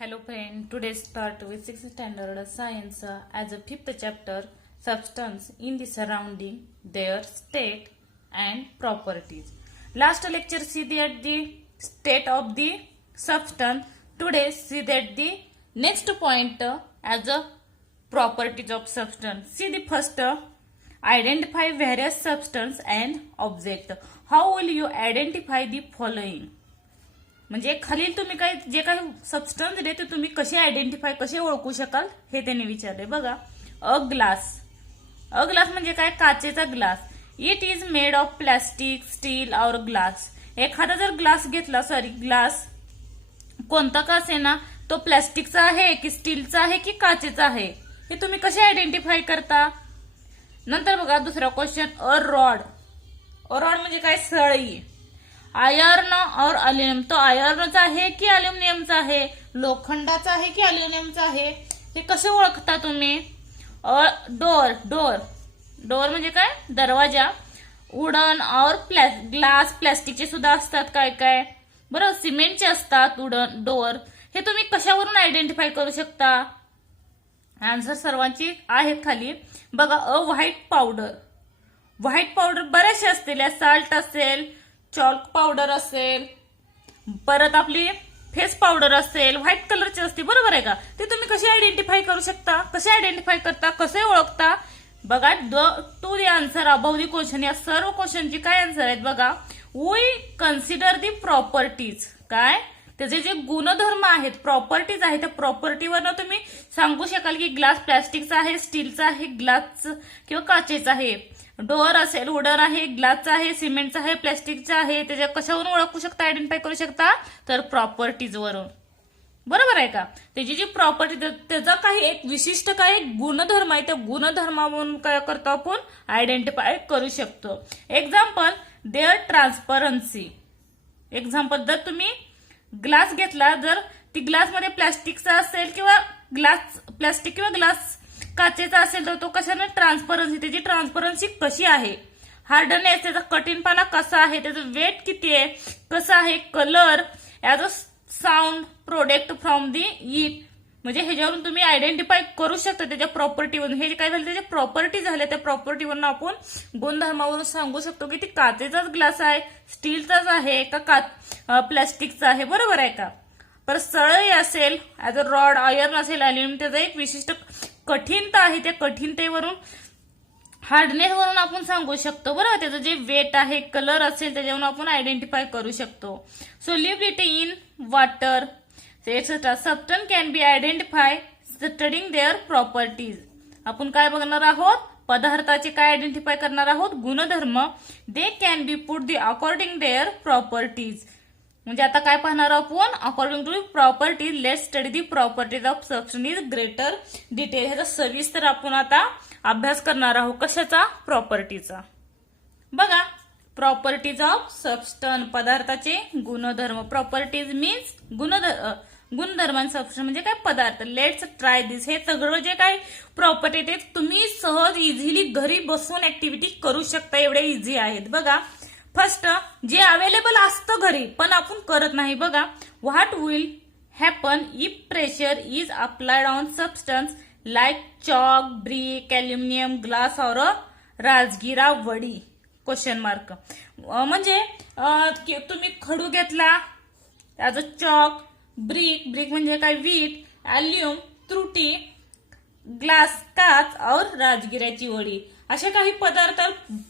Hello friend, today start with 6th standard science as a 5th chapter substance in the surrounding, their state and properties. Last lecture see that the state of the substance. Today see that the next point as a properties of substance. See the first identify various substance and object. How will you identify the following? म्हणजे खालील तुम्ही काय जे काही substance दिले ते तुम्ही कसे आयडेंटिफाय कसे ओळखू शकाल हे त्यांनी विचारले बघा. अ ग्लास म्हणजे काय काचेचा glass. It is made of plastic steel और ग्लास. एखादा जर ग्लास घेतला ग्लास कोणता का असेना तो प्लास्टिकचा आहे की स्टीलचा आहे की काचेचा आहे हे तुम्ही कसे आयडेंटिफाय करता. नंतर बघा दुसरा क्वेश्चन अ रॉड म्हणजे काय सळई. आयर्न और अल्युमिनियम तो आयर्नचा आहे की अल्युमिनियमचा आहे लोखंडाचा आहे की अल्युमिनियमचा आहे हे कसे ओळखता तुम्ही. डोर म्हणजे काय दरवाजा. वुडन और ग्लास प्लास्टिकचे सुद्धा असतात काय काय बरोबर सिमेंटचे असतात वुडन डोअर. हे तुम्ही कशावरून आयडेंटिफाय करू शकता. आन्सर सर्वांची आहेत खाली बघा. अ व्हाईट पावडर बरेचसे असतील साल्ट असेल चॉल्क पावडर असेल परत आपली फेस पावडर असेल व्हाईट कलरची असते बरोबर आहे का. ते तुम्ही कसे आयडेंटिफाय करू शकता कसे आयडेंटिफाय करता कसे ओळखता बघा. To the answer about the question या सर्व क्वेश्चनची काय आन्सर आहेत बघा. वी कन्सिडर दी प्रॉपर्टीज काय त्याचे जे गुणधर्म आहेत प्रॉपर्टीज आहेत त्या प्रॉपर्टीवरनं तुम्ही सांगू शकाल की ग्लास प्लास्टिकचा आहे स्टीलचा आहे ग्लास किंवा काचेचा आहे. डोअर असेल वुडन आहे ग्लासचा आहे सिमेंटचा आहे प्लास्टिकचा आहे त्याच्या कशावरून ओळखू शकता आयडेंटिफाय करू शकता तर प्रॉपर्टीज वरून बरोबर आहे का. त्याची जी प्रॉपर्टी त्याचा काही एक विशिष्ट काही गुणधर्म आहे त्या गुणधर्मावरून काय करतो आपण आयडेंटिफाय करू शकतो. Example there transparency. एक्झाम्पल जर तुम्ही ग्लास घेतला जर ती ग्लासमध्ये प्लास्टिकचा असेल किंवा प्लास्टिक किंवा ग्लास काचेचा असेल तर तो कशाने ट्रान्सपरन्सी त्याची ट्रान्सपरन्सी कशी आहे. हार्डनेस त्याचा कठीणपणा कसा आहे त्याचं वेट किती आहे कसं आहे. Colour as a sound product from the it म्हणजे ह्याच्यावरून तुम्ही आयडेंटिफाय करू शकता त्याच्या प्रॉपर्टीवरून. हे जे काय झालं त्याच्या प्रॉपर्टी झाल्या त्या प्रॉपर्टीवरून आपण गुणधर्मावरून सांगू शकतो की ती काचेचाच ग्लास आहे स्टीलचाच आहे का प्लास्टिकचा आहे बरोबर आहे का. परत सळई असेल ॲज अ रॉड आयर्न असेल अल्युमिनियम त्याचा एक विशिष्ट कठीणता आहे त्या कठीणतेवरून हार्डनेस वरून आपण सांगू शकतो बरोबर. त्याचं जे वेट आहे कलर असेल त्याच्यावरून आपण आयडेंटिफाय करू शकतो. Solubility in water etcetera substance can be identify studying their properties. आपण काय बघणार आहोत पदार्थाचे काय आयडेंटिफाय करणार आहोत गुणधर्म. They can be put the according their properties म्हणजे आता काय पाहणार आपण according to properties let study the properties of substance is greater detail. ह्याचा सविस्तर आपण आता अभ्यास करणार आहोत कशाचा प्रॉपर्टीचा बघा. प्रॉपर्टीज ऑफ सबस्टन्स पदार्थाचे गुणधर्म. प्रॉपर्टीज मीन्स गुणधर्म सबस्टन्स म्हणजे काय पदार्थ. लेट्स ट्राय दिस. हे सगळं जे काय प्रॉपर्टी ते तुम्ही सहज इझिली घरी बसून ऍक्टिव्हिटी करू शकता एवढे इझी आहेत बघा. फर्स्ट जे अवेलेबल असतं घरी पण आपण करत नाही बघा. What will happen if pressure is applied on substance like chalk brick aluminium glass और राजगिरा वडी क्वेश्चन मार्क. म्हणजे तुम्ही खडू घेतला ॲज अ चॉक ब्रिक म्हणजे काय वीट अल्युम त्रुटी ग्लास काच और राजगिऱ्याची वडी असे काही पदार्थ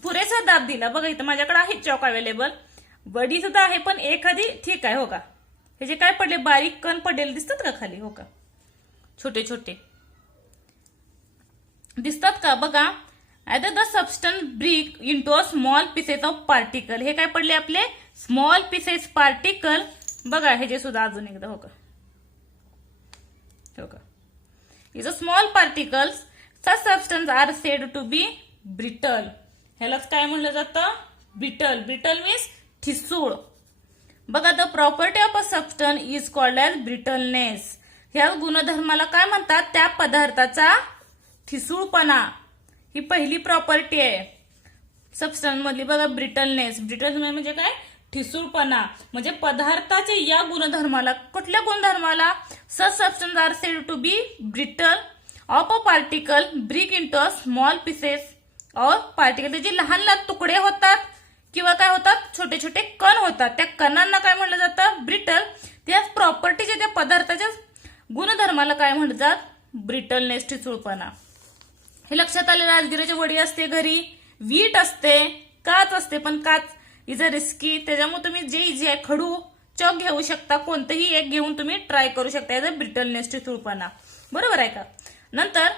पुरेसा दाब दिला बघा. इथं माझ्याकडे आहे चॉक अवेलेबल वडी सुद्धा आहे पण एखादी ठीक आहे हो का. हे जे काय पडले बारीक कण पडलेले दिसतात का खाली हो का छोटे छोटे दिसतात का बघा. Other the substance break into a small pieces of particle. हे काय पडले आपले स्मॉल पीसेस पार्टिकल बघा. हे जे सुद्धा अजून एकदा हो का is a small particles such substances are said to be brittle. ह्यालाच काय म्हणलं जातं ब्रिटल. ब्रिटल मीन्स ठिसूळ बघा. The property of a substance is called as brittleness. ह्या गुणधर्माला काय म्हणतात त्या पदार्थाचा ठिसूळपणा. ही पहिली प्रॉपर्टी आहे सबस्टन्स मधली बघा ब्रिटलनेस. ब्रिटल म्हणजे काय ठिसूळपणा म्हणजे पदार्थाच्या या गुणधर्माला, कुठल्या गुणधर्माला? Such substance are said to be brittle of a particle break into a small pieces or particle, त्याचे लहान लहान तुकडे होतात किंवा काय होतात, छोटे छोटे कण होतात. त्या कणांना काय म्हटलं जातं? ब्रिटल. त्या प्रॉपर्टीच्या, त्या पदार्थाच्या गुणधर्माला काय म्हणतात? ब्रिटलनेस, ठिसूळपणा. हे लक्षात आलं. राजगिराची वडी असते घरी, वीट असते, काच असते, पण काच इज अ रिस्की, त्याच्यामुळे तुम्ही जे इझी आहे खडू चॉक घेऊ शकता, कोणतंही एक घेऊन तुम्ही ट्राय करू शकता. याचा ब्रिटलनेस, ठिसूळपणा. बरोबर आहे का? नंतर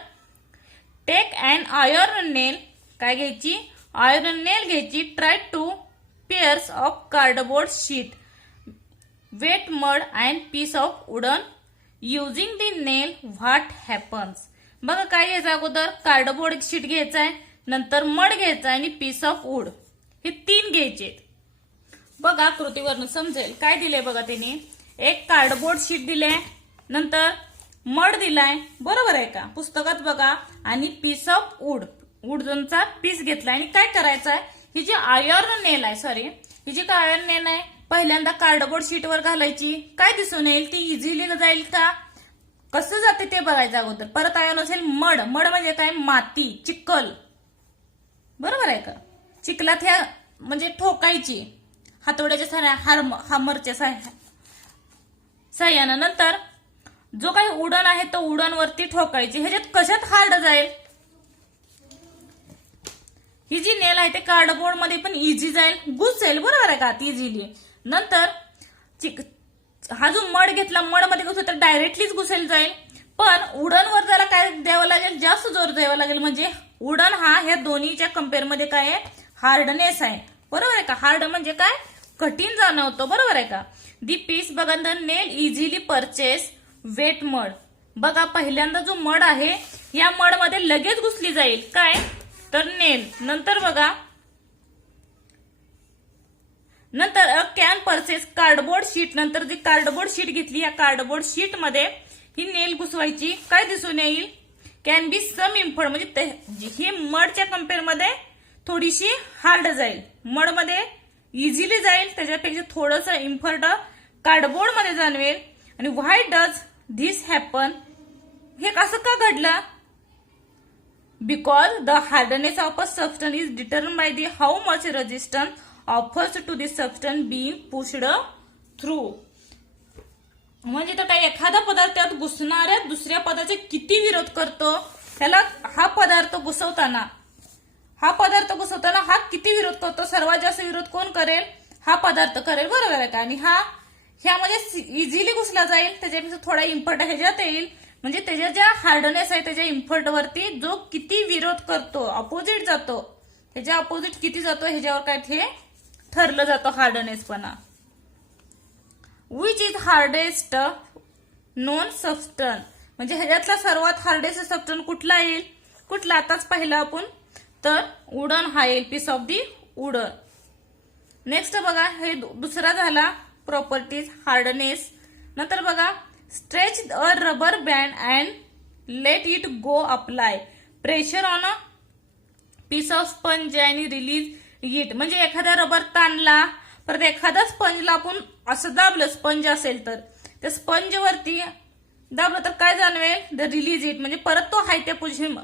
टेक अँड आयर्न नेल, काय घ्यायची? आयर्न नेल घ्यायची. Try to pairs of cardboard sheet wet mud and piece of wooden using the nail what happens. बघा काय घ्यायचं? अगोदर कार्डबोर्ड शीट घ्यायचा आहे, नंतर मड घ्यायचा आणि पीस ऑफ वूड, हे 3 घ्यायचे. बघा आकृतीवरून समजेल काय दिले. बघा त्यांनी एक कार्डबोर्ड शीट दिले, नंतर मड दिलाय, बरोबर आहे का? पुस्तकात बघा. आणि पीस ऑफ वूड, वुडचा पीस घेतलाय. आणि काय करायचं आहे? ही जी आयर्न नेल आहे, सॉरी, ही जी आयर्न नेल आहे पहिल्यांदा कार्डबोर्ड शीटवर घालायची. काय दिसून येईल? ती इझिली जाईल का? कसं जाते ते बघायचं अगोदर. परत आयर्न असेल मड. मड म्हणजे काय? माती, चिखल, बरोबर आहे का? चिखलात ह्या म्हणजे ठोकायची हातोड्याच्या हामरच्या साह्यानं. नंतर जो काही उडण आहे तो उडण वरती ठोकायची. ह्याच्यात कशात हार्ड जाईल? ही जी नेल आहे ते कार्डबोर्ड मध्ये पण इझी जाईल, घुसेल, बरोबर आहे का? इझिली. नंतर हा जो मड घेतला, मड मध्ये कसं तर डायरेक्टलीच घुसेल जाईल. पण उडणवर त्याला काय द्यावं लागेल? जास्त जोर द्यावं लागेल. म्हणजे उडण हा ह्या दोन्हीच्या कम्पेअर मध्ये काय आहे? हार्डनेस आहे, बरोबर आहे का? हार्ड म्हणजे काय? कठीण जाणवतो, बरोबर आहे का? दी पीस, बघा, the nail easily purchase wet mud. बघा पहिल्यांदा जो मड आहे या मड मध्ये लगेच घुसली जाईल काय? तर नेल. नंतर बघा, नंतर अ कॅन परचेस कार्डबोर्ड शीट. नंतर जी कार्डबोर्ड शीट घेतली, या कार्डबोर्ड शीट मध्ये ही नेल घुसवायची. काय दिसून येईल? कॅन बी सम इम्फर्ड, म्हणजे ही मडच्या कम्पेअर मध्ये थोडीशी हार्ड जाईल. मड मध्ये इझिली जाईल, त्याच्यापेक्षा थोडस इम्फर्ड कार्डबोर्ड मध्ये जाणवेल. आणि व्हाय डज धिस हॅपन? हे असं का घडलं? Because the hardness of a substance is determined by the how much resistance offers to this substance being pushed through. म्हणजे तर काय, एखादा पदार्थ त्यात घुसणाऱ्या दुसऱ्या पदार्थाचा किती विरोध करतो, त्याला हा पदार्थ घुसवताना हा किती विरोध करतो, सर्वात जास्त विरोध कोण करेल? हा पदार्थ करेल, बरोबर आहे का? आणि ह्यामध्ये इझिली घुसला जाईल, त्याच्यापेक्षा थोडा इम्फर्ट ह्याच्यात येईल. म्हणजे त्याच्या ज्या हार्डनेस आहे त्याच्या इम्फर्ट वरती जो किती विरोध करतो, अपोजिट जातो, त्याच्या अपोजिट किती जातो ह्याच्यावर काय ते ठरलं जातं हार्डनेसपणा. Which is hardest known substance, म्हणजे ह्याच्यातला सर्वात हार्डेस्ट सबस्टन्स कुठला येईल? कुठला? आताच पाहिलं आपण, तर वुडन हा येईल, piece of the wooden. Next बघा, हे दुसरा झाला प्रॉपर्टीज, हार्डनेस. नंतर बघा, stretch a rubber band and let it go, apply pressure on a piece of sponge आणि रिलीज इट. म्हणजे एखादा रबर ताणला, परत एखादा स्पंजला आपण असं दाबलं, स्पंज असेल तर त्या स्पंज वरती दाबलं तर काय जाणवेल? द रिलीज इट, म्हणजे परत तो हाय त्या पोझिशन.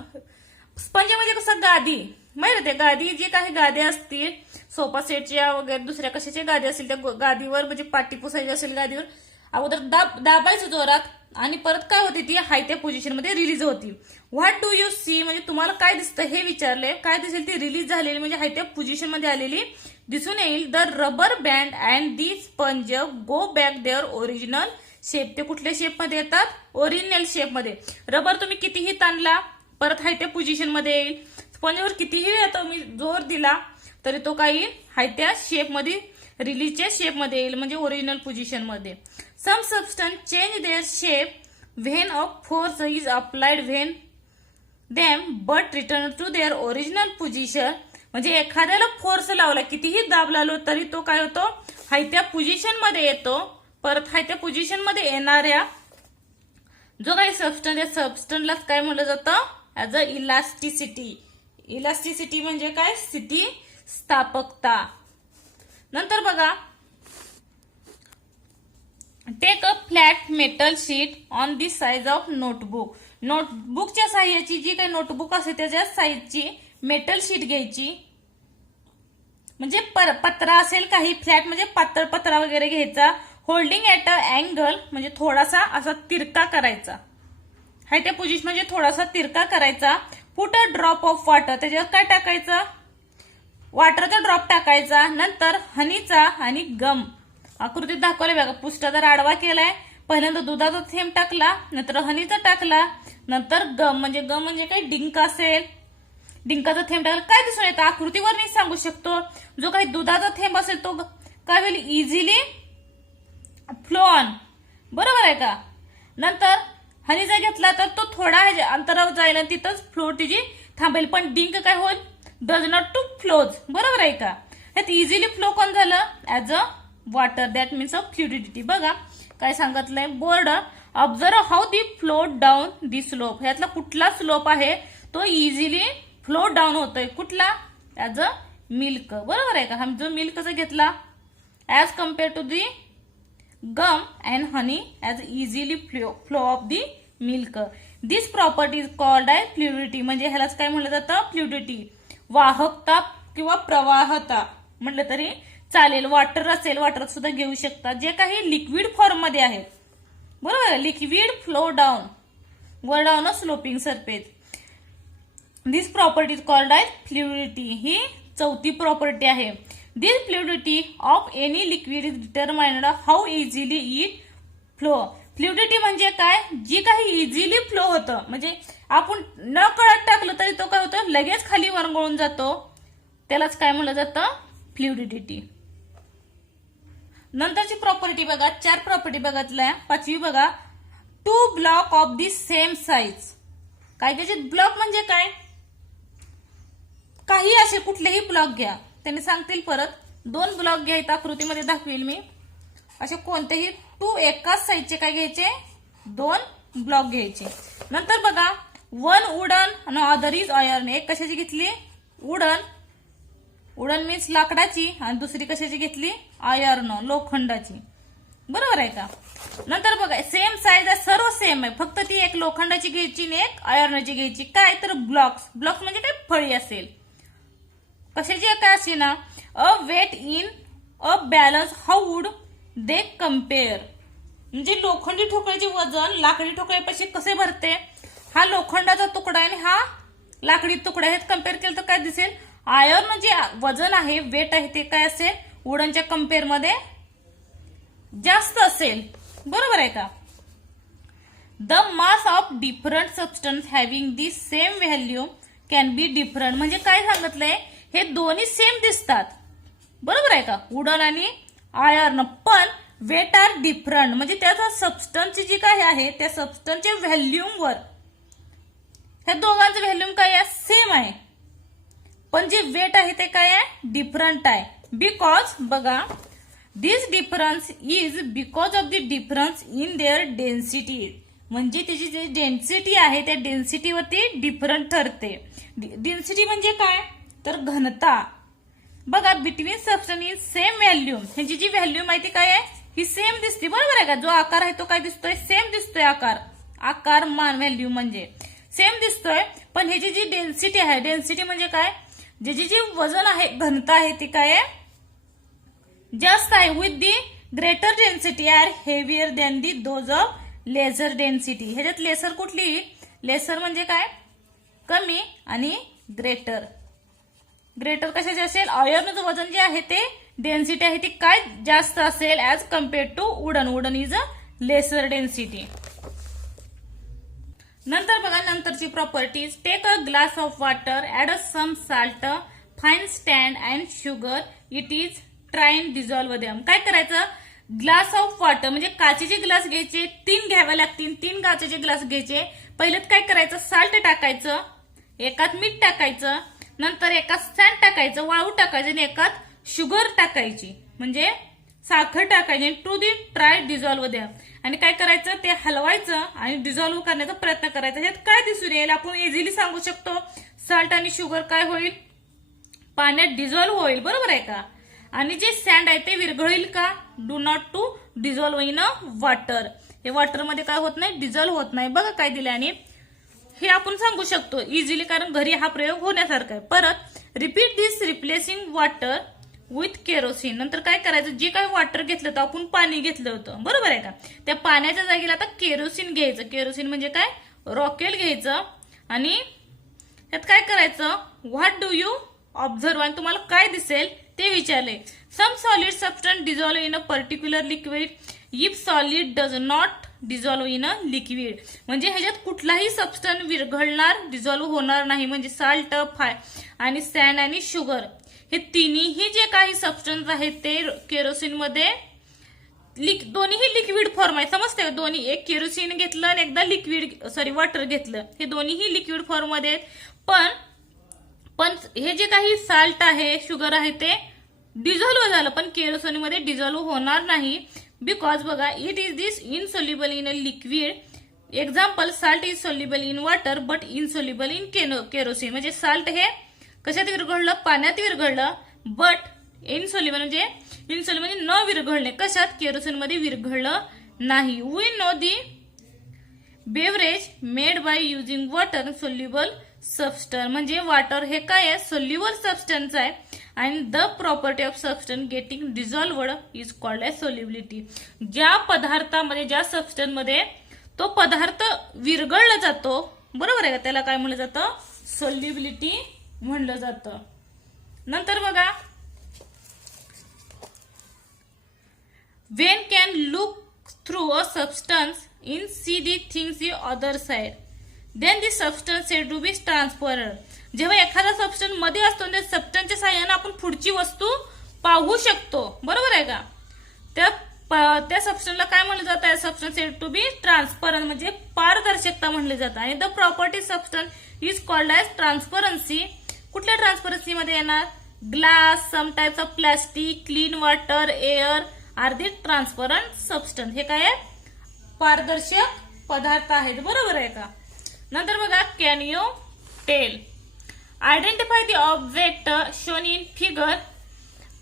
स्पंज म्हणजे कसं? गादी, माहिती ते गादी, जी काही गाद्या असतील सोफा सेटच्या वगैरे दुसऱ्या कशाच्या गादी असतील त्या गादीवर, म्हणजे पाटी पुसायची असेल गादीवर, अगोदर दाबायचं जोरात आणि परत काय होते? ती हाय त्या पोझिशन मध्ये रिलीज होती. व्हॉट डू यू सी, म्हणजे तुम्हाला काय दिसतं हे विचारले. काय दिसेल? ती रिलीज झालेली म्हणजे हाय त्या पोझिशन मध्ये आलेली दिसून येईल. The rubber band and the sponge go back their original shape. ते कुठल्या शेप मध्ये येतात? ओरिजिनल शेप मध्ये. रबर तुम्ही कितीही ताणला परत हाय त्या पोझिशन मध्ये येईल. स्पंजवर कितीही तुम्ही जोर दिला तरी तो काही हाय त्या शेप मध्ये, रिलीजच्या शेप मध्ये येईल, म्हणजे ओरिजिनल पोझिशन मध्ये. Some substance change their shape when a force is applied when them but return to their original position. म्हणजे एखाद्याला फोर्स लावला, कितीही दाब लावलो तरी तो काय होतो? हाय त्या पोझिशन मध्ये येतो. परत हाय त्या पोझिशन मध्ये येणाऱ्या जो काही सबस्टन्स आहे, सबस्टन्सला काय म्हटलं जातं? As a elasticity. इलास्टिसिटी म्हणजे काय? स्थिती स्थापकता. नंतर बघा, flat metal sheet on the size of notebook. नोटबुकच्या साह्याची जी काही नोटबुक असते त्याच्या साईजची मेटल शीट घ्यायची. म्हणजे पत्रा असेल काही फ्लॅट म्हणजे पातळ पत्रा वगैरे घ्यायचा. होल्डिंग ऍट अ अँगल म्हणजे थोडासा असा तिरका करायचा. हाय त्या पोझिशन म्हणजे थोडासा तिरका करायचा. Put a drop of water त्याच्यावर काय टाकायचं वॉटरचा ड्रॉप टाकायचा. नंतर हनीचा आणि गम आकृतीत दाखवले बघा. पुष्ठाचा आडवा केलाय. पहिल्यांदा दुधाचा थेंब टाकला नंतर हनीचा टाकला नंतर गम म्हणजे काही डिंक असेल डिंकाचा थेंब टाकला. काय दिसून येतं आकृतीवर मी सांगू शकतो. जो काही दुधाचा थेंब असेल तो काय होईल इझिली फ्लो ऑन. बरोबर आहे का. नंतर हनीचा घेतला तर तो थोडा अंतरावर जाईल आणि तिथंच फ्लो तिची थांबेल. पण डिंक काय होईल डज नॉट टू फ्लोज. बरोबर आहे का. ह्यात इझिली फ्लो कोण झालं as a water that means of fluidity. बघा काय सांगितलंय board observe how the flow down the slope. ह्यातला कुठला स्लोप आहे तो इझिली फ्लो डाऊन होतोय. कुठला ऍज अ मिल्क. बरोबर आहे का. हा जो मिल्कचा घेतला as compare to the gum and honey as easily flow of the milk. This property is called as fluidity. म्हणजे ह्यालाच काय म्हणलं जातं फ्लुडिटी. वाहकता किंवा प्रवाहता म्हटलं तरी चालेल. वॉटर असेल वॉटर सुद्धा घेऊ शकता. जे काही लिक्विड फॉर्म मध्ये आहेत. बरोबर लिक्विड फ्लो डाऊन वर down a sloping surface. This property is called as fluidity. ही चौथी प्रॉपर्टी आहे. This fluidity of any liquid is determined how easily it flow. Fluidity म्हणजे काय जी काही इझिली फ्लो होतं. म्हणजे आपण न कळत टाकलं तरी तो काय होतं लगेच खाली वरंगळून जातो. त्यालाच काय म्हणलं जातं फ्लुडिटी. नंतरची प्रॉपर्टी बघा. 4 प्रॉपर्टी बघितल्या. 5वी बघा. 2 block of the same size. काय त्याचे ब्लॉक म्हणजे काय काही असे कुठलेही ब्लॉक घ्या. त्यांनी सांगतील परत 2 ब्लॉक घ्या. इथं आकृतीमध्ये दाखवेल मी. असे कोणतेही 2 एकाच साईजचे काय घ्यायचे 2 ब्लॉक घ्यायचे. नंतर बघा 1 वुडन आणि अदर इज आयर्न. एक कशाची घेतली वुडन. वुडन मीन्स लाकडाची आणि दुसरी कशाची घेतली आयर्न लोखंडाची. बरोबर आहे का. नंतर बघा सेम साईज आहे सर्व सेम आहे. फक्त ती एक लोखंडाची घ्यायची आणि एक आयर्नची घ्यायची. काय तर ब्लॉक्स. ब्लॉक्स म्हणजे काय फळी असेल कशाची काय असे ना. A weight in a balance how would they compare. म्हणजे लोखंडी ठोकळ्याचे वजन लाकडी ठोकळ्यापाशी कसे भरते. हा लोखंडाचा तुकडा आणि हा लाकडी तुकडा हे कम्पेअर केलं तर काय दिसेल आयर्न जे वजन आहे वेट आहे ते काय असेल वुडनच्या कम्पेअर मध्ये जास्त असेल. बरोबर आहे का. The mass of different substance having the same value can be different. म्हणजे काय सांगितलंय हे दोन्ही सेम दिसतात. बरोबर आहे का वुडन आणि आयर्न पण वेट आर डिफरंट. म्हणजे त्याचा सबस्टन्सची जी काय आहे त्या सबस्टन्सच्या व्हॅल्यूमवर ह्या दोघांचं व्हॅल्यूम काय आहे सेम आहे. पण जे वेट आहे ते काय आहे डिफरंट आहे. बिकॉज बघा this difference is because of the difference in their density. म्हणजे त्याची जी डेन्सिटी आहे त्या डेन्सिटीवरती डिफरंट ठरते. डेन्सिटी म्हणजे काय तर घनता. बघा between substance in same volume. ह्याची जी व्हॅल्यूम आहे ती काय आहे ही सेम दिसते. बरोबर आहे का. जो आकार आहे तो काय दिसतोय सेम दिसतोय. आकार मान व्हॅल्यू म्हणजे सेम दिसतोय. पण ह्याची जी डेन्सिटी आहे डेन्सिटी म्हणजे काय ज्याची जी वजन आहे घनता आहे ती काय आहे जास्त आहे. With the greater density are heavier than the those of lesser density. ह्याच्यात लेसर कुठली लेसर म्हणजे काय कमी आणि ग्रेटर. ग्रेटर कशाचे असेल आयर्नचं वजन जे आहे ते डेन्सिटी आहे ती काय जास्त असेल as compare to wooden. Wooden is a lesser density. नंतर बघा नंतरची properties. Take a glass of water add a some salt fine sand and sugar it is trying dissolve them. काय करायचं ग्लास ऑफ वॉटर म्हणजे काचेचे glass घ्यायचे 3 घ्यावे लागतील. 3 काचेचे ग्लास घ्यायचे. पहिल्यात काय करायचं साल्ट टाकायचं एकात मीठ टाकायचं नंतर एकात सँड टाकायचं वाळू टाकायचं आणि एकात शुगर टाकायची म्हणजे साखर टाकायची टू दी ट्राय डिझॉल्व द्या. आणि काय करायचं ते हलवायचं आणि डिझॉल्व करण्याचा प्रयत्न करायचा. ह्यात काय दिसून येईल आपण इझिली सांगू शकतो सॉल्ट आणि शुगर काय होईल पाण्यात डिझॉल्व होईल. बरोबर आहे का. आणि जे सँड आहे ते विरघळेल का do not to dissolve in a water. हे वॉटरमध्ये काय होत नाही, डिझॉल्व्ह होत नाही. बघा काय दिले, आणि हे आपण सांगू शकतो इझिली, कारण घरी हा प्रयोग होण्यासारखा आहे. परत repeat this replacing water with kerosene. नंतर काय करायचं, जे काही वॉटर घेतलं होतं आपण, पाणी घेतलं होतं, बरोबर आहे का, त्या पाण्याच्या जागेला आता केरोसिन घ्यायचं. केरोसिन म्हणजे काय, रॉकेल घ्यायचं, आणि त्यात काय करायचं, व्हॉट डू यू ऑब्झर्व, आणि तुम्हाला काय दिसेल ते विचारले. Some solid substance dissolve in a particular liquid if solid does not dissolve in a liquid. म्हणजे ह्याच्यात कुठलाही सबस्टन्स विरघळणार, डिझॉल्व्ह होणार नाही. म्हणजे साल्ट, आणि सँड आणि शुगर हे तिन्ही जे काही सबस्टन्स आहेत ते केरोसिन मध्ये दोन्हीही लिक्विड फॉर्म आहे, समजते. दोन्ही, एक केरोसिन घेतलं आणि एकदा वॉटर घेतलं, हे दोन्हीही लिक्विड फॉर्म मध्ये आहेत. पण हे जे काही साल्ट आहे, शुगर आहे, ते डिझॉल्व्ह झालं, पण केरोसिन मध्ये डिझॉल्व्ह होणार नाही. बिकॉज बघा, it is this insoluble in a liquid. Example, salt is soluble in water but insoluble in kerosene. म्हणजे साल्ट हे कशात विरघळलं, पाण्यात विरघळलं, बट इनसोल्युबल म्हणजे न विरघळणे, कशात, केरोसिन मध्ये विरघळलं नाही. We know the beverage made by using water soluble substance. म्हणजे वॉटर हे काय आहे, सोल्युबल सबस्टन्स आहे, आणि the property of substance getting dissolved is called as solubility. ज्या पदार्थामध्ये, ज्या सबस्टन्स मध्ये तो पदार्थ विरघळला जातो, बरोबर आहे का, त्याला काय म्हणलं जातं, सोल्युबिलिटी म्हणलं जातं. नंतर बघा, when can look through a substance in see the things the other side then the substance said to be transparent. जेव्हा एखादा सबस्टन्स मध्ये असतो, त्या सबस्टन्सच्या साहाय्याने आपण पुढची वस्तू पाहू शकतो, बरोबर आहे का. त्या सबस्टन्सला काय म्हणलं जातं, substance said to be transparent म्हणजे पारदर्शकता म्हणले जातं. आणि the property substance is called as transparency. कुठल्या ट्रान्सपरन्सी मध्ये येणार, glass, some types of plastic, clean water, air are the transparent substance. हे काय आहे, पारदर्शक पदार्थ आहेत, बरोबर आहे का. नंतर बघा, can you tell, identify the object shown in figure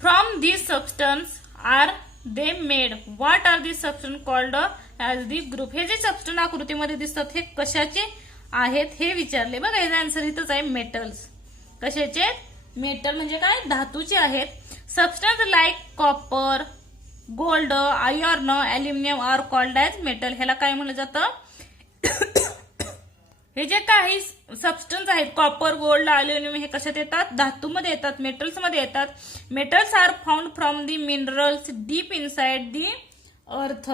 from this substance are they made. What are this substance called as the group. हे जे सबस्टन्स आकृतीमध्ये दिसतात हे कशाचे आहेत हे विचारले. बघा, याचा आन्सर इथंच आहे, मेटल्स. कशाचे, मेटल म्हणजे काय, धातूचे आहेत. Substance like copper, gold, iron, aluminium are called as metal. ह्याला काय म्हणलं जातं, हे जे काही सबस्टन्स आहेत, कॉपर, गोल्ड, अल्युमिनियम, हे कशात येतात, धातूमध्ये येतात, मेटल्स मध्ये येतात. Metals are found from the minerals deep inside the earth.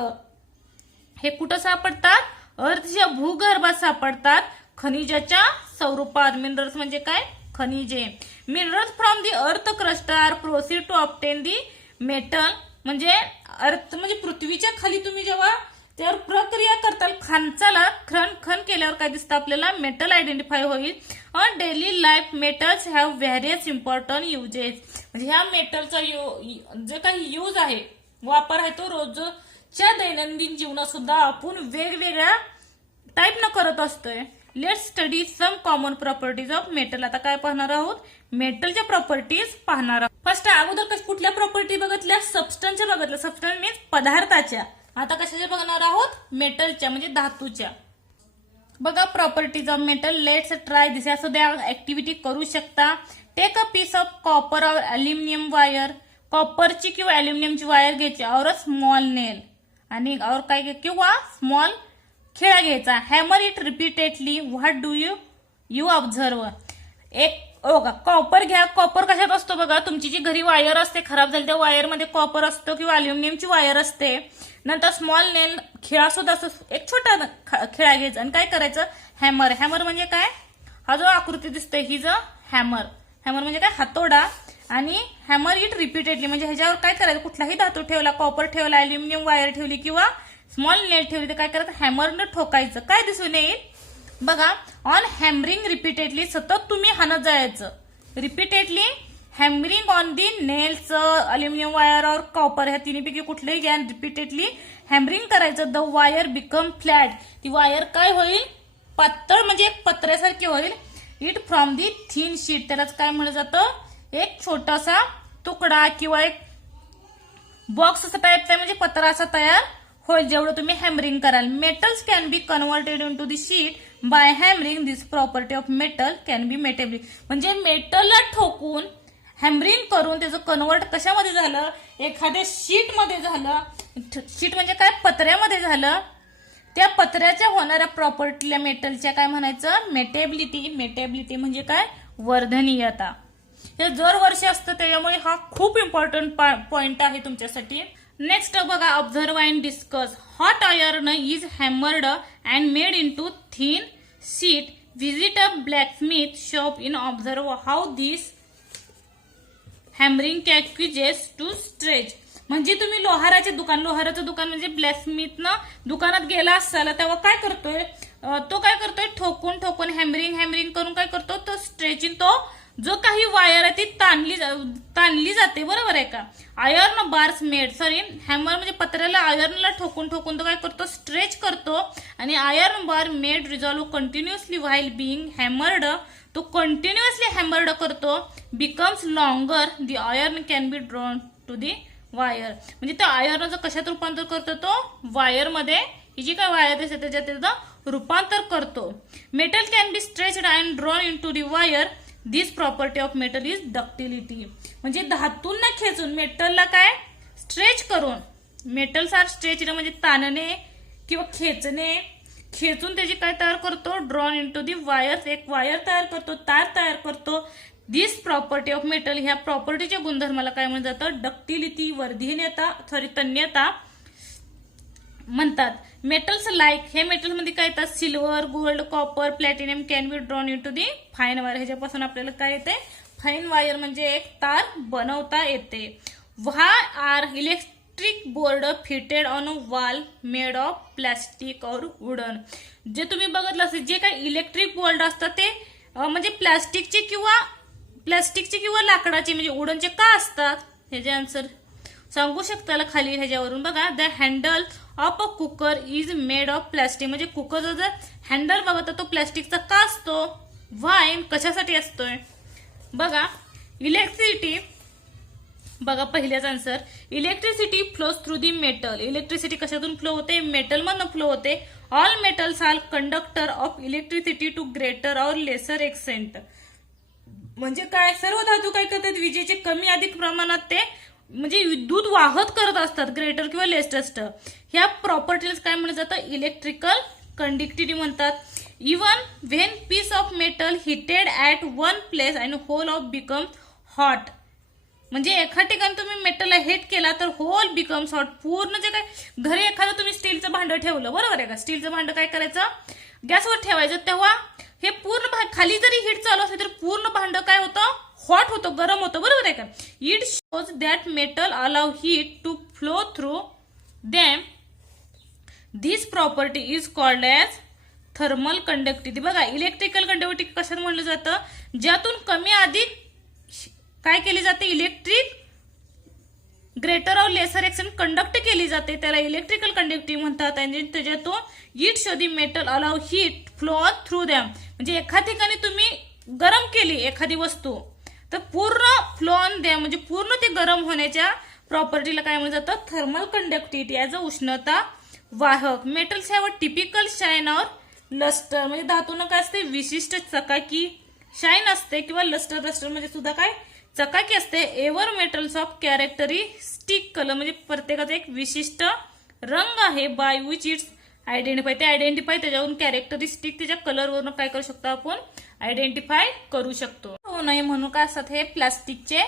हे कुठं सापडतात, अर्थच्या भूगर्भात सापडतात, खनिजाच्या स्वरूपात. मिनरल्स म्हणजे काय, खनिजे. Minerals from the earth crust are proceed to obtain the metal. म्हणजे अर्थ म्हणजे पृथ्वीच्या खाली तुम्ही जेव्हा त्यावर प्रक्रिया करताल, खांचाला खन केल्यावर काय दिसतं आपल्याला, मेटल आयडेंटिफाय होईल. On daily life metals have various important uses. म्हणजे ह्या मेटलचा जे काही यूज आहे, वापर आहे, तो रोजच्या दैनंदिन जीवनात सुद्धा आपण वेगवेगळ्या टाईपनं करत असतोय. Let's study some common properties of metal. आता काय पाहणार आहोत, मेटलच्या प्रॉपर्टीज पाहणार आहोत. फर्स्ट अगोदर कुठल्या प्रॉपर्टी बघितल्या, सबस्टन्सच्या बघितल्या. सबस्टन्स मीन्स पदार्थाच्या. आता कशाच्या बघणार आहोत, मेटलच्या म्हणजे धातूच्या. बघा, properties of metal. Let's try this. या सुद्धा ऍक्टिव्हिटी करू शकता. Take a piece of copper or aluminium wire. कॉपरची किंवा अल्युमिनियमची वायर घ्यायची, और अ स्मॉल नेल, आणि और काय किंवा स्मॉल खिळा घ्यायचा. Hammer it repeatedly. What do you observe. एक कॉपर घ्या. कॉपर कशात असतो बघा, तुमची जी घरी वायर असते खराब झाली त्या वायरमध्ये कॉपर असतो, किंवा अल्युमिनियमची वायर असते. नंतर स्मॉल नेल, खिळा सुद्धा असतो, एक छोटा खिळा घ्यायचा, आणि काय करायचं, हॅमर. हॅमर म्हणजे काय, हा जो आकृती दिसतोय ही जो हॅमर. हॅमर म्हणजे काय, हातोडा. आणि हॅमर इट रिपीटेडली म्हणजे ह्याच्यावर काय करायचं, कुठलाही धातू ठेवला, कॉपर ठेवला, अल्युमिनियम वायर ठेवली किंवा स्मॉल नेल ठेवली, तर काय करायचं, हॅमरनं ठोकायचं. काय दिसून येईल बघा, ऑन हॅमरिंग रिपीटेडली, सतत तुम्ही हाणत जायचं. Repeatedly hammering on the nails, aluminium wire और कॉपर, ह्या तिन्हीपैकी कुठलेही घ्या, रिपीटेडली हॅमरिंग करायचं. The wire become flat. ती वायर काय होईल, पातळ म्हणजे एक पत्र्यासारखी होईल. It from the thin sheet. त्यालाच काय म्हणलं जातं, एक छोटासा तुकडा किंवा एक बॉक्स असा टाईपचा म्हणजे पत्रा असा तयार होय जेवढं तुम्ही हॅमरिंग कराल. Metals can be converted in to the sheet by hammering. This property of metal can be malleable. म्हणजे मेटलला ठोकून हॅमरिंग करून त्याचं कन्वर्ट कशामध्ये झालं, एखाद्या शीटमध्ये झालं. शीट म्हणजे काय, पत्र्यामध्ये झालं. त्या पत्र्याच्या होणाऱ्या प्रॉपर्टीला मेटलच्या काय म्हणायचं, मेटेबिलिटी. मेटेबिलिटी म्हणजे काय, वर्धनीयता. हे दर वर्षी असतं, त्याच्यामुळे हा खूप इम्पॉर्टंट पॉइंट आहे तुमच्यासाठी. नेक्स्ट बघा, observe and discuss. Hot iron is hammered and made in to thin sheet. Visit a blacksmith shop in observe how this hammering causes to stretch. म्हणजे तुम्ही लोहाराचे दुकान, लोहाराचं दुकान म्हणजे ब्लॅकस्मिथनं दुकानात गेला असाल तेव्हा काय करतोय तो, काय करतोय, ठोकून ठोकून हॅमरिंग करून काय करतो, तो स्ट्रेचिंग, तो जो काही वायर आहे ती ताणली जाते, बरोबर आहे का. Iron bars made, sorry hammer म्हणजे पत्र्याला आयर्नला ठोकून ठोकून तो काय करतो, स्ट्रेच करतो. आणि iron bar made resolve continuously while being hammered, तो कंटिन्युअसली हॅमर्ड करतो. Becomes longer, the iron can be drawn to the wire. म्हणजे तो आयर्नचं कशात रूपांतर करतो, तो वायरमध्ये, ही जी काय वायर असते त्याच्यात त्याचं रूपांतर करतो. Metal can be stretched and drawn in to the wire. This property of metal is ductility. म्हणजे धातूंना खेचून मेटलला काय स्ट्रेच करून, मेटल्स आर स्ट्रेच म्हणजे ताणणे किंवा खेचणे, खेचून त्याची काय तयार करतो, drawn in to the wire, एक वायर तयार करतो, तार तयार करतो. दिस प्रॉपर्टी ऑफ मेटल, ह्या प्रॉपर्टीच्या गुणधर्माला काय म्हणलं जातं, डक्टिलिटी, वर्धनीयता, तन्यता म्हणतात. मेटल्स लाईक, हे मेटल्स मध्ये काय येतात, silver, gold, copper, platinum can be drawn in to the fine wire. ह्याच्यापासून आपल्याला काय येते, फाईन वायर म्हणजे एक तार बनवता येते. Why are electric board fitted on a wall made of plastic or wooden. जे तुम्ही बघितलं असेल, जे काही इलेक्ट्रिक बोर्ड असतात ते म्हणजे प्लास्टिकचे किंवा लाकडाचे म्हणजे वुडनचे का असतात, ह्याचे आन्सर सांगू शकता खाली ह्याच्यावरून बघा. The handle of a cooker is made of plastic. म्हणजे कुकरचा जर हँडल बघा तो प्लास्टिकचा का असतो, व्हाय, कशासाठी असतोय बघा. इलेक्ट्रिसिटी बघा, पहिल्याच answer, electricity flows through the metal. Electricity कशातून फ्लो होते, मेटल मधून फ्लो होते. All metals are conductor of electricity to greater or lesser extent. म्हणजे काय, सर्व धातू काय करतात, विजेचे कमी अधिक प्रमाणात ते म्हणजे विद्युत वाहत करत असतात, ग्रेटर किंवा लेस्टर. ह्या प्रॉपर्टीज काय म्हणलं जातं, इलेक्ट्रिकल कंडक्टिव्हिटी म्हणतात. Even when piece of metal heated at one place and whole of become hot. म्हणजे एका ठिकाणी तुम्ही मेटलला हिट केला तर होल बिकम्स हॉट. पूर्ण जे काय, घरी एखादं तुम्ही स्टीलचं भांडं ठेवलं, बरोबर आहे का, स्टीलचं भांडं काय करायचं, गॅसवर ठेवायचं, तेव्हा हे पूर्ण खाली जरी हीट चालू असेल तर पूर्ण भांडं काय होतं, हॉट होतं, गरम होतं, बरोबर आहे का. It shows that metal allow heat to flow through them. This property is called as thermal conductivity. बघा, इलेक्ट्रिकल कंडक्टिव्हिटी कशात म्हणलं जातं, ज्यातून कमी अधिक काय केली जाते, electric greater or lesser action conduct केली जाते, त्याला इलेक्ट्रिकल कंडक्टिव्हिटी म्हणतात. आणि त्याच्यातून it show the metal allow heat flow through them. म्हणजे एका ठिकाणी तुम्ही गरम केली एखादी वस्तू तर पूर्ण फ्लो ऑन द्या, म्हणजे पूर्ण ते गरम होण्याच्या प्रॉपर्टीला काय म्हणलं जातं, थर्मल कंडक्टिव्हिटी ॲज अ उष्णता वाहक. Metals have a typical shine और लस्टर. म्हणजे धातून काय असते, विशिष्ट चकाकी, शाईन असते किंवा लस्टर म्हणजे सुद्धा काय चकाकी असते. Ever metals of characteristic colour. म्हणजे प्रत्येकाचा एक विशिष्ट रंग आहे. बाय विच इट्स आयडेंटिफाय, ते आयडेंटिफाय त्याच्यावरून कॅरेक्टरिस्टिक त्याच्या कलरवरून काय करू शकतो आपण, आयडेंटिफाय करू शकतो. हो नाही म्हणून काय असतात, हे प्लास्टिकचे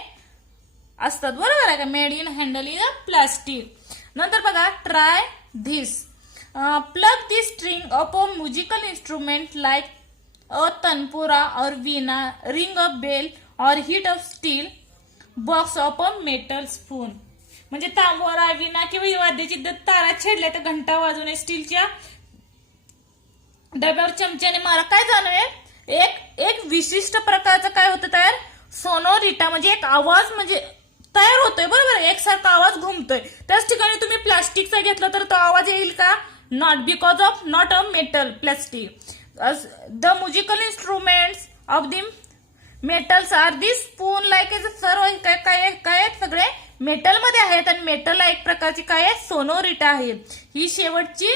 असतात, बरोबर आहे का. Made in handle in plastic. नंतर बघा, try this. Plug the string of a musical instrument like a tanpura or veena, ring a bell or heat of steel box of a metal spoon. म्हणजे तांबोरा, वीणा किंवा वाद्याची तारा छेडल्या तर घंटा वाजवणे, स्टीलच्या डब्यावर चमच्याने मारा, काय जाणवेल, एक विशिष्ट प्रकारचं काय होतं तयार, सोनोरिटा. म्हणजे एक आवाज म्हणजे तयार होतोय, बरोबर, एकसारखा आवाज घुमतोय. त्याच ठिकाणी तुम्ही प्लास्टिकचा घेतला तर तो आवाज येईल का, not, because of not a metal, plastic. The musical instruments of the metals are the spoon like सर्व काय सगळे मेटलमध्ये आहेत आणि मेटलला एक प्रकारची काय आहे, सोनोरिटा आहे. ही शेवटची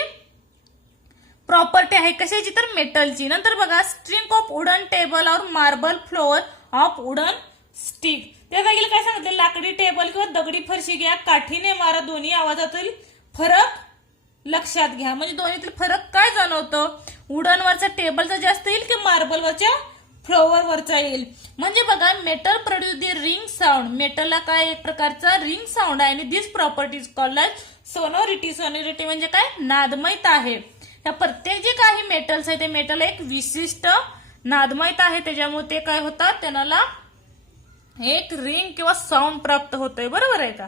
प्रॉपर्टी आहे कशाची, तर मेटलची. नंतर बघा string of wooden table or marble floor of wooden stick. त्या जागेला काय सांगितलं, लाकडी टेबल किंवा दगडी फरशी घ्या, काठीने मारा, दोन्ही आवाजातील फरक लक्षात घ्या. म्हणजे दोन्हीतील फरक काय जाणवतं, वुडनवरचा टेबलचा जास्त येईल की मार्बलवरच्या फ्लोअरवरचा येईल. म्हणजे बघा metal produce the ring sound. मेटलला काय एक प्रकारचा रिंग साऊंड आहे आणि this properties called as sonority. Sonority म्हणजे काय, नादमयता आहे. या प्रत्येक जे काही मेटल्स आहे ते मेटल एक विशिष्ट नादमयता आहे, त्याच्यामुळे ते काय होतात, त्यांना एक रिंग किंवा साऊंड प्राप्त होतोय. बरोबर आहे का.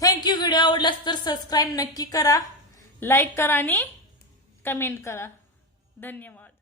थँक्यू. व्हिडिओ आवडलास तर सबस्क्राईब नक्की करा, लाईक करा आणि कमेंट करा. धन्यवाद.